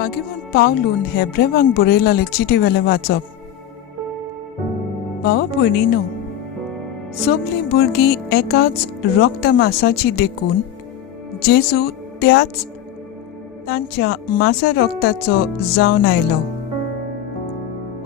पागिमून पावलून हेब्रेवांक बरयलेले चिटी वेले वाचप. भावा भयणीनो, सगळीं भुरगीं एकाच रोगता मांसाची देखून जेजू त्याच तांच्या मांसा रोगताचो जावन आयलो.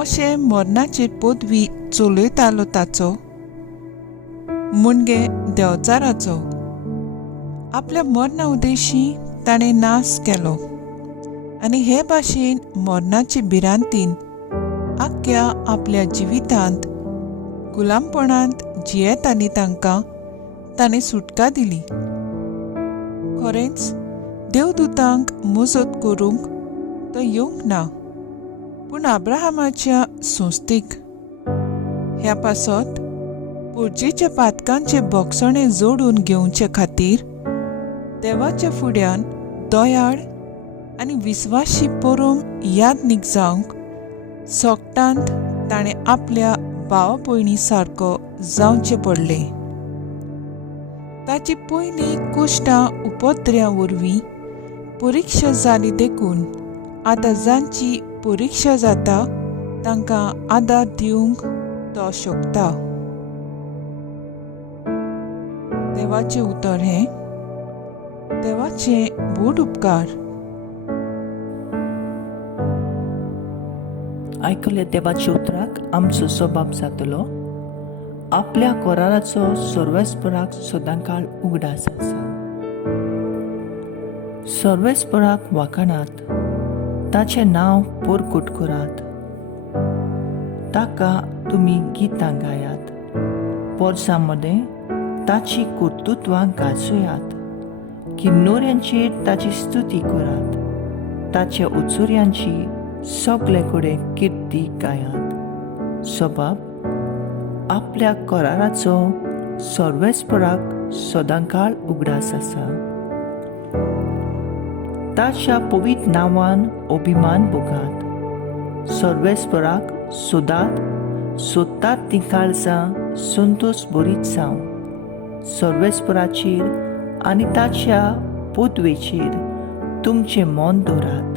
अशें मरणाचेर पदवी चलयतालो ताचो मुणगे देवचाराचो. आपल्या मरणा उद्देशी ताणें नास केलो आनी हे भाशेन मरणाचे भिरांतीन आख्या आपल्या जिवितांत गुलामपणांत जियेतानी तांकां ताणें सुटका दिली. खरेंच देवदूतांक मजत करूंक तो येवंक ना, पूण अब्राहमाच्या संस्थेक ह्या पासत पोरजेच्या पातकांचे बोगसणे जोडून घेवचे खातीर देवाच्या फुड्यान दयाळ आनी विस्वासी परम यादनीक जावंक सोगटांत ताणें आपल्या भावा भयणी सारको जावचें पडलें. ताची पयलीं कश्टां उपद्र्या वरवीं परिक्षा जाली देखून आतां जांची परिक्षा जाता तांकां आदार दिवंक तो शकता. देवाचें उतर हें देवाचे व्हड उपकार. आयकल्या देवाच्या उतराक आमचो स्वभाव जातलो. आपल्या कोराराचो सर्वेस्पराक सदांकाळ उगडास आसा. सर्वेस्पराक वाखणात, ताचें नांव पोरकूट करात. ताका तुमी गितां गायात. पोरसां मदें ताची कर्तृत्वां गाजयात. किन्नोऱ्यांचेर ताची स्तुती करात. ताच्या उचोऱ्यांची सगळे कडेन किर्ती गायात. स्वभाव आपल्या कराराचो सर्वेस्पराक सदांकाळ उगडास आसा. ताच्या पवित्र नांवान अभिमान भोगात. सर्वेस्पराक सोदात, सोदतात तीं काळजां संतोश बरीच जावं. सर्वेस्पराचेर आनी ताच्या पदवेचेर तुमचें मन दवरात.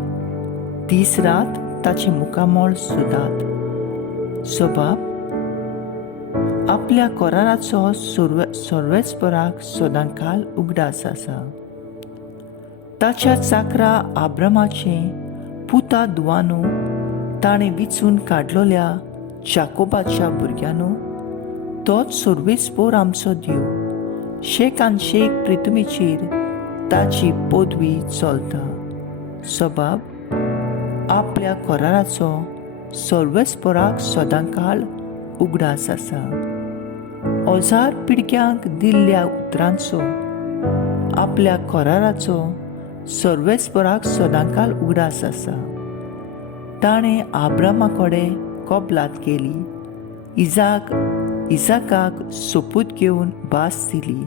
दीस रात ताचें मुखामोळ सोदात. स्वभाव आपल्या कराराचो सर्वेस्पराक सदांकाळ उगडास आसा. ताच्या चाकरा आब्रामाचें पुता दुवानू ताणें विचून काडलोल्या जाकोबाच्या भुरग्यांनू तोच सर्वेस्पर आमचो देव. शेकान शेक प्रितमेचेर ताची पदवी चलता. स्वभाव आपल्या कराराचो सर्वेस्पराक सदांकाळ उगडास आसा. ओजार पिडक्यांक दिल्ल्या उतरांचो आपल्या कराराचो सर्वेस्पराक सदांकाळ उगडास आसा. ताणें आब्रामा कडेन कबलात केली. इजाकाक सोपूत घेवन भास दिली,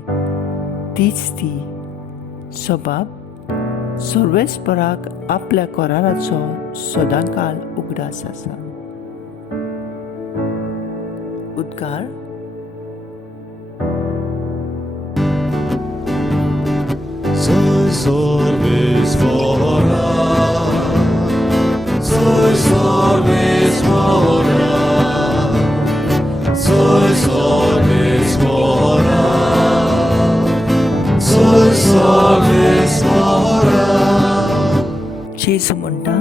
तीच ती. स्वभाव सर्वेस्पराक आपल्या कराराचो सदांकाळ उगडास आसा. उद्गार. जेजू म्हणटा,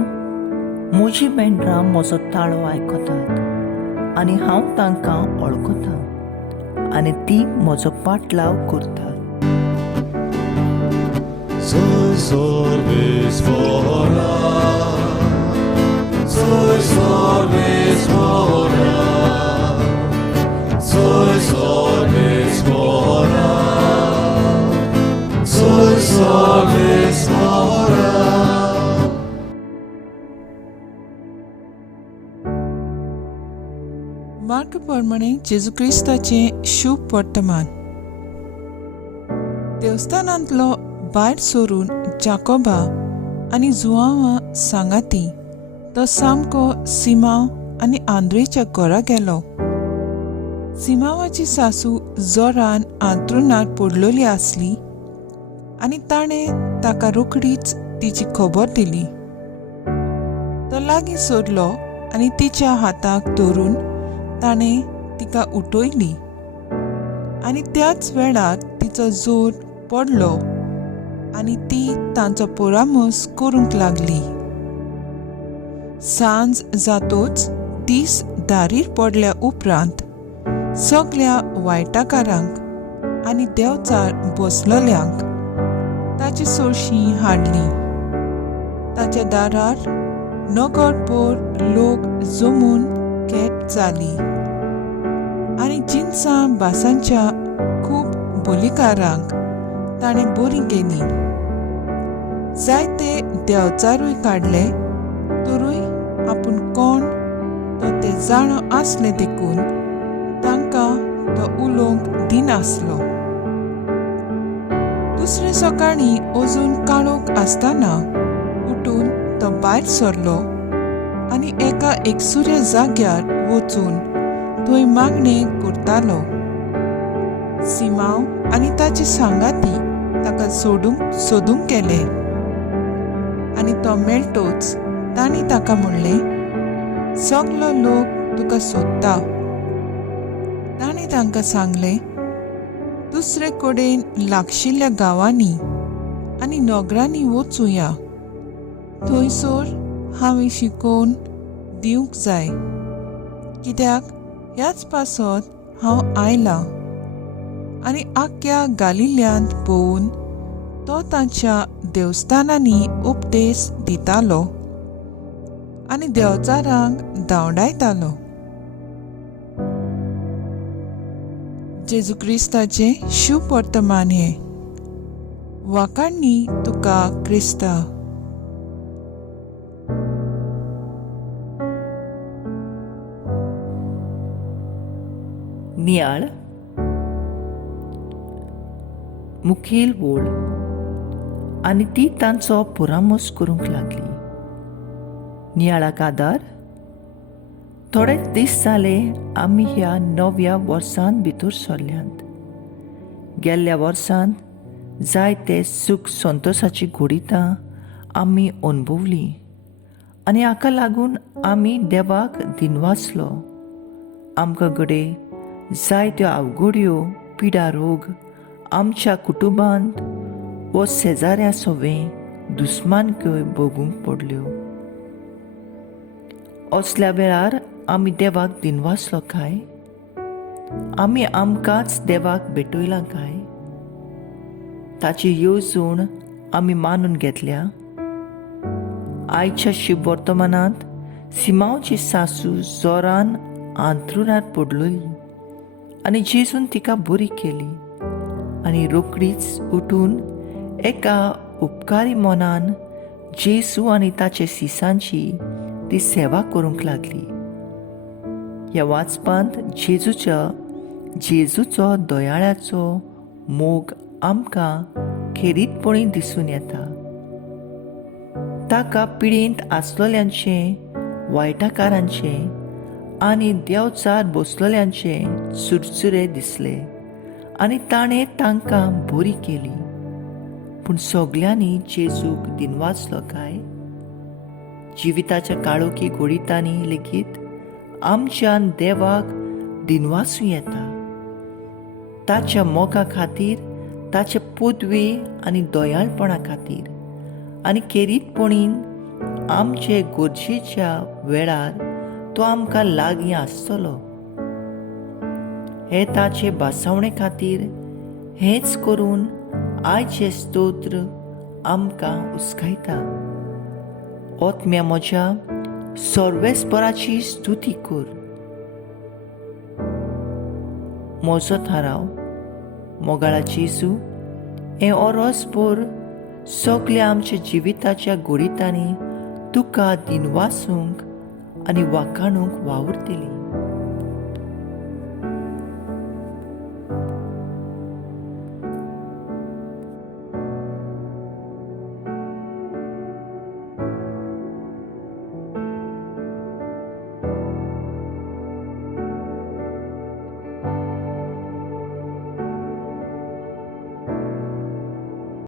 म्हजी मेंढरां म्हजो ताळो आयकतात आनी हांव तांकां वळखतां आनी तीं म्हजो पाटलाव करतात. मार्ग प्रमाणे जेजू क्रिस्ताचें शुभ वर्तमान. देवस्थानांतलो भायर सरून जाकोबा आनी जुआंवां सांगाती तो सामको सिमांव आनी आंद्रेच्या घरा गेलो. सिमांवाची सासू जोरान आंतरुणार पडलेली आसली आनी ताणें ताका रोखडीच तिची खबर दिली. लागीं सरलो आनी तिच्या हाताक धरून ताणें तिका उठयली आनी त्याच वेळार तिचो जोर पडलो आनी ती तांचो परामोस करूंक लागली. सांज जातोच दीस दारीर पडल्या उपरांत सगळ्या वायटाकारांक आनी देंवचार बसलोल्यांक ताची सोळशीं हाडली. ताच्या दारार नगरभर लोक जमून केट जाली आनी जिन्सां बासांच्या खूब बोलिकारांक ताणें बरी केली. जायते देंवचारूय काडले, तरूय आपूण कोण तो ते जाणो आसले देखून तांकां तो उलोवंक दिनासलो. दुसरे सकाळीं अजून काळोख आसतना उठून तो भायर सरलो आनी एका एकसुऱ्या जाग्यार वचून थंय मागणें करतालो. सिमांव आनी ताची सांगाती ताका सोदूंक गेले आनी तो मेळटोच तांणी ताका म्हणलें, सगलो लोक तुका सोदता. ताणें तांकां सांगलें, दुसरे कडेन लागशिल्ल्या गांवांनी आनी नगरांनी वचुया, थंयसर हांवें शिकोवन दिवंक जाय, कित्याक ह्याच पासत हांव आयलां. आनी आख्या गालिल्यांत भोंवून तो तांच्या देवस्थानांनी उपदेश दितालो आनी देवचारांक धांवडायतालो. जेजू क्रिस्ताचे शुभ वर्तमान हे. वाखाणणी तुका क्रिस्ता. नियाळ मुखेल वोळ आनी ती तांचो पुरामोस करूंक लागली. नियाळाक आदार. थोडेच दीस जाले आमी ह्या नव्या वर्सांत भितर सरल्यांत. गेल्ल्या वर्सांत जायते सूख संतोशाची घोडितां आमी अणभवलीं आनी हाका लागून आमी देवाक दिनवासलो. आमकां घडे जायत्यो आवघड्यो पिडा रोग आमच्या कुटुंबांत वो शेजाऱ्या सोबें दुस्मानक्योय भोगूंक पडल्यो. असल्या वेळार आमी देवाक दिनवासलो काय? आमी आमकांच देवाक भेटयलां काय? ताची येवजण आमी मानून घेतल्या. आयच्या शुभ वर्तमानांत सिमांवची सासू जोरान आंथरुणार पडलोली आनी जेजून तिका बरी केली आनी रोखडीच उठून एका उपकारी मनान जेजू आनी ताचे सिसांची ती सेवा करूंक लागली. ह्या वाचपांत जेजूचो दयाळ्याचो मोग आमकां खेरीतपणी दिसून येता. ताका पिडेंत आसलोल्यांचे, वायटाकारांचे आनी देवचार बसलोल्यांचे सुरसुरे दिसले आनी ताणें तांकां बरी केली. पूण सगल्यांनी जेजूक दिनवासलो काय? जिविताच्या काळोखी घोडितांनी लेगीत आमच्यान देवाक दिनवासूं येता. ताच्या मोगा खातीर, ताचे पदवे आनी दयाळपणा खातीर आनी खेरीतपणीन आमचे गरजेच्या वेळार तो आमकां लागीं आसतलो. हे ताचे भासावणे खातीर हेच करून आयचे स्तोत्र आमकां उस्कायता. ओतम्या म्हज्या सर्वेस्पराची स्तुती कर. म्हजो थाराव. मोगाळा जेजू, हे ओरोसभर सगल्या आमच्या जिविताच्या घोडितांनी तुका दिनवासूंक आनी वाखाणूंक वावुरतली.